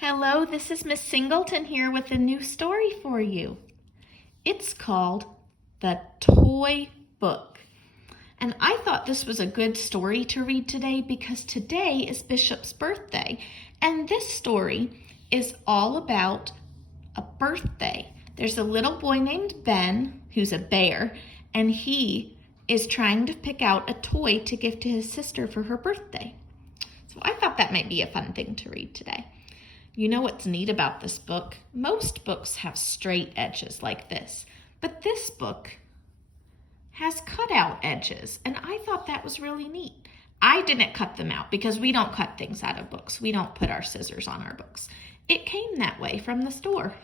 Hello, this is Miss Singleton here with a new story for you. It's called The Toy Book. And I thought this was a good story to read today because today is Bishop's birthday. And this story is all about a birthday. There's a little boy named Ben who's a bear, and he is trying to pick out a toy to give to his sister for her birthday. So I thought that might be a fun thing to read today. You know what's neat about this book? Most books have straight edges like this, but this book has cutout edges, and I thought that was really neat. I didn't cut them out because we don't cut things out of books. We don't put our scissors on our books. It came that way from the store.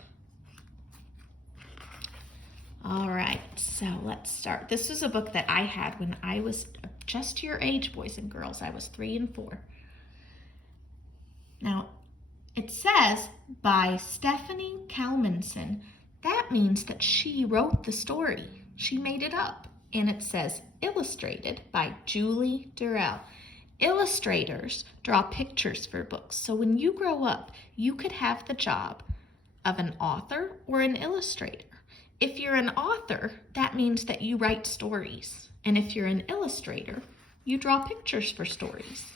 All right, so let's start. This is a book that I had when I was just your age, boys and girls. I was 3 and 4. Now, it says by Stephanie Kalmanson. That means that she wrote the story. She made it up. And it says illustrated by Julie Durrell. Illustrators draw pictures for books. So when you grow up, you could have the job of an author or an illustrator. If you're an author, that means that you write stories. And if you're an illustrator, you draw pictures for stories.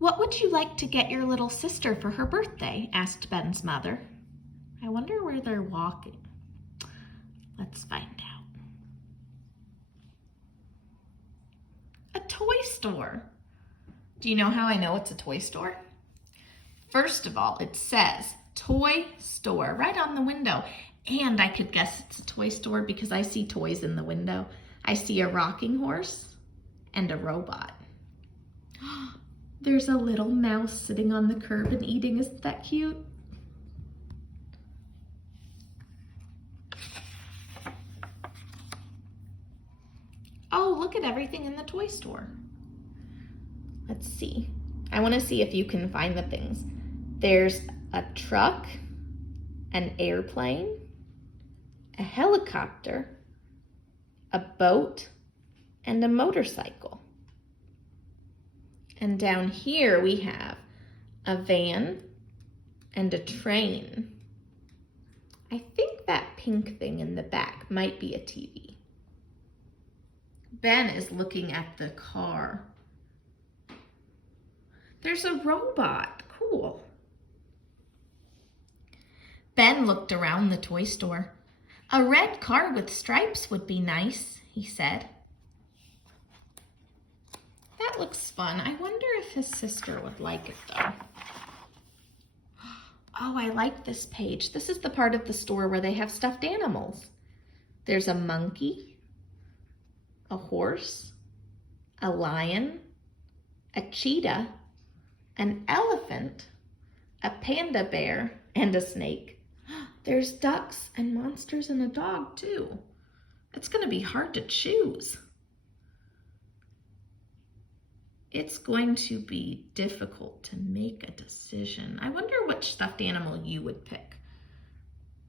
What would you like to get your little sister for her birthday? Asked Ben's mother. I wonder where they're walking. Let's find out. A toy store. Do you know how I know it's a toy store? First of all, it says toy store right on the window. And I could guess it's a toy store because I see toys in the window. I see a rocking horse and a robot. There's a little mouse sitting on the curb and eating. Isn't that cute? Oh, look at everything in the toy store. Let's see. I want to see if you can find the things. There's a truck, an airplane, a helicopter, a boat, and a motorcycle. And down here we have a van and a train. I think that pink thing in the back might be a TV. Ben is looking at the car. There's a robot. Cool. Ben looked around the toy store. A red car with stripes would be nice, he said. That looks fun. I wonder if his sister would like it though. Oh, I like this page. This is the part of the store where they have stuffed animals. There's a monkey, a horse, a lion, a cheetah, an elephant, a panda bear, and a snake. There's ducks and monsters and a dog too. It's going to be hard to choose. It's going to be difficult to make a decision. I wonder which stuffed animal you would pick.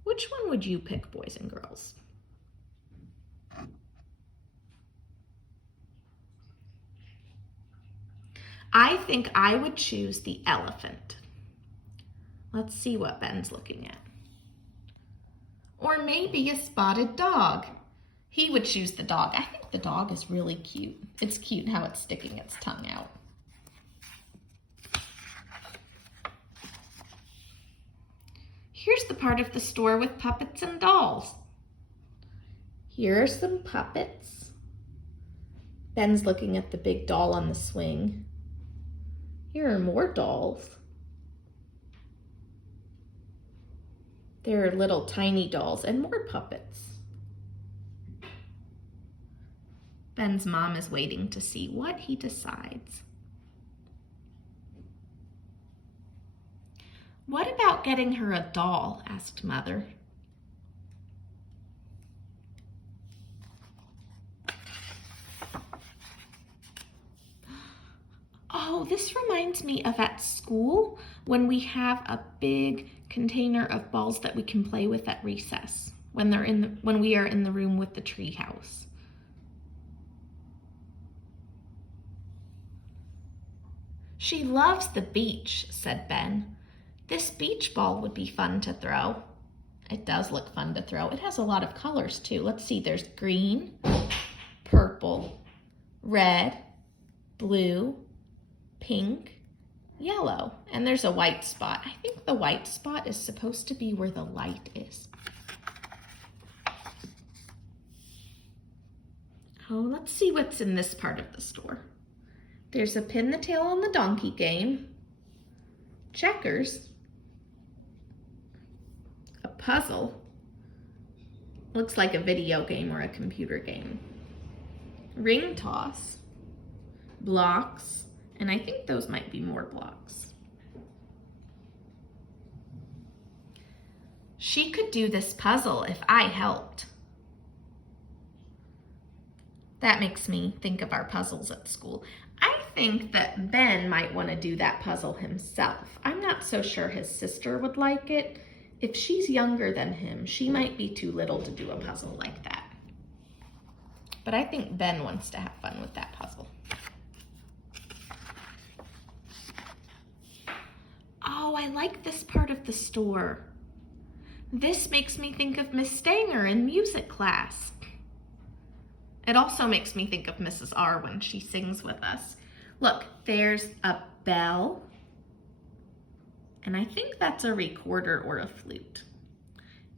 Which one would you pick, boys and girls? I think I would choose the elephant. Let's see what Ben's looking at. Or maybe a spotted dog. He would choose the dog. I think the dog is really cute. It's cute how it's sticking its tongue out. Here's the part of the store with puppets and dolls. Here are some puppets. Ben's looking at the big doll on the swing. Here are more dolls. There are little tiny dolls and more puppets. Ben's mom is waiting to see what he decides. What about getting her a doll? Asked Mother. Oh, this reminds me of at school when we have a big container of balls that we can play with at recess when we are in the room with the tree house. She loves the beach, said Ben. This beach ball would be fun to throw. It does look fun to throw. It has a lot of colors too. Let's see, there's green, purple, red, blue, pink, yellow, and there's a white spot. I think the white spot is supposed to be where the light is. Oh, let's see what's in this part of the store. There's a pin the tail on the donkey game, checkers, a puzzle, looks like a video game or a computer game, ring toss, blocks, and I think those might be more blocks. She could do this puzzle if I helped. That makes me think of our puzzles at school. I think that Ben might want to do that puzzle himself. I'm not so sure his sister would like it. If she's younger than him, she might be too little to do a puzzle like that. But I think Ben wants to have fun with that puzzle. Oh, I like this part of the store. This makes me think of Miss Stanger in music class. It also makes me think of Mrs. R when she sings with us. Look, there's a bell, and I think that's a recorder or a flute.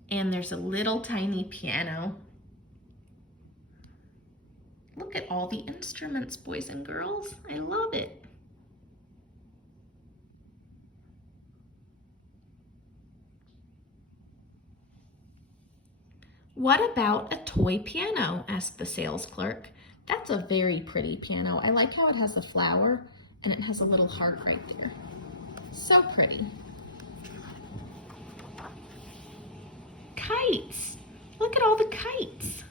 And there's a little tiny piano. Look at all the instruments, boys and girls. I love it. What about a toy piano? Asked the sales clerk. That's a very pretty piano. I like how it has a flower and it has a little heart right there. So pretty. Kites. Look at all the kites.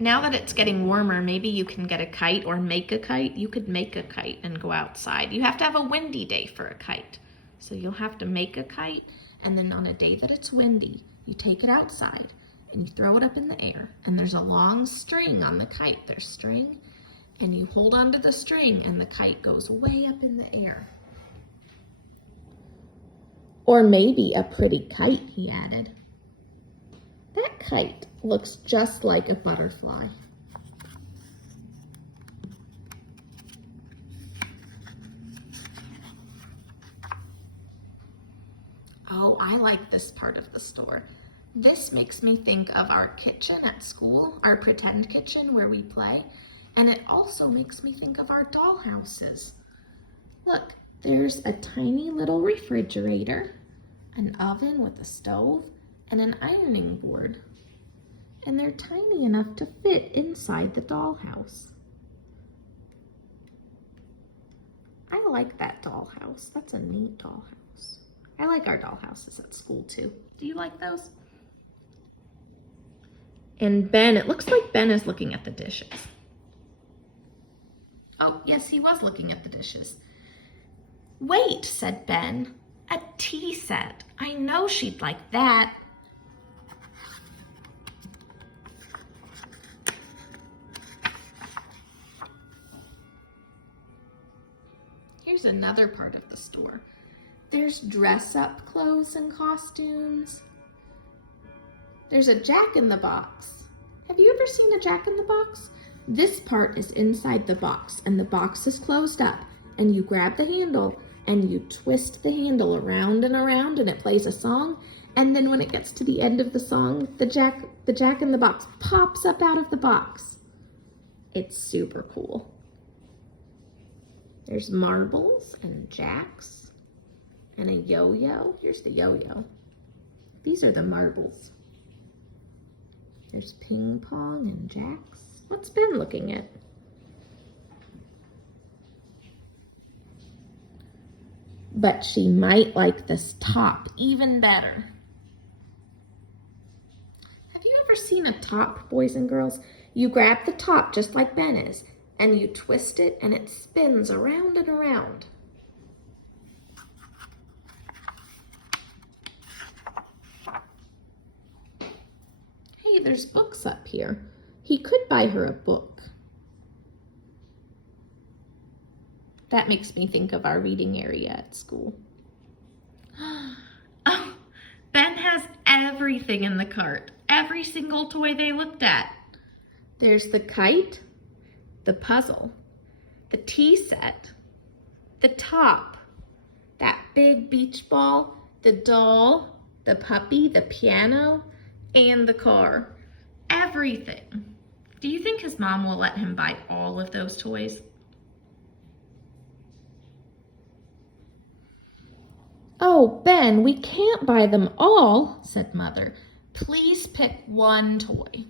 Now that it's getting warmer, maybe you can get a kite or make a kite. You could make a kite and go outside. You have to have a windy day for a kite. So you'll have to make a kite, and then on a day that it's windy, you take it outside and you throw it up in the air, and there's a long string on the kite. There's string, and you hold onto the string and the kite goes way up in the air. Or maybe a pretty kite, he added. That kite looks just like a butterfly. Oh, I like this part of the store. This makes me think of our kitchen at school, our pretend kitchen where we play, and it also makes me think of our dollhouses. Look, there's a tiny little refrigerator, an oven with a stove, and an ironing board. And they're tiny enough to fit inside the dollhouse. I like that dollhouse. That's a neat dollhouse. I like our dollhouses at school too. Do you like those? And Ben, it looks like Ben is looking at the dishes. Oh, yes, he was looking at the dishes. Wait, said Ben, a tea set. I know she'd like that. Here's another part of the store. There's dress-up clothes and costumes. There's a jack-in-the-box. Have you ever seen a jack-in-the-box? This part is inside the box, and the box is closed up, and you grab the handle, and you twist the handle around and around, and it plays a song, and then when it gets to the end of the song, the jack-in-the-box pops up out of the box. It's super cool. There's marbles and jacks and a yo-yo. Here's the yo-yo. These are the marbles. There's ping pong and jacks. What's Ben looking at? But she might like this top even better. Have you ever seen a top, boys and girls? You grab the top just like Ben is, and you twist it and it spins around and around. Hey, there's books up here. He could buy her a book. That makes me think of our reading area at school. Oh, Ben has everything in the cart. Every single toy they looked at. There's the kite, the puzzle, the tea set, the top, that big beach ball, the doll, the puppy, the piano, and the car. Everything. Do you think his mom will let him buy all of those toys? Oh, Ben, we can't buy them all, said Mother. Please pick one toy.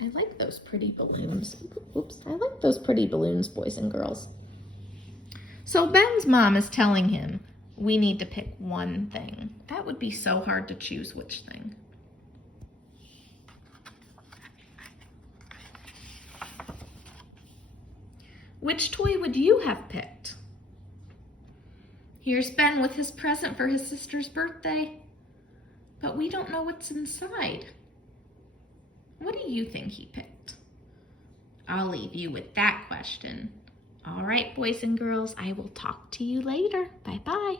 I like those pretty balloons. Oops, I like those pretty balloons, boys and girls. So Ben's mom is telling him we need to pick one thing. That would be so hard to choose which thing. Which toy would you have picked? Here's Ben with his present for his sister's birthday, but we don't know what's inside. What do you think he picked? I'll leave you with that question. All right, boys and girls, I will talk to you later. Bye-bye.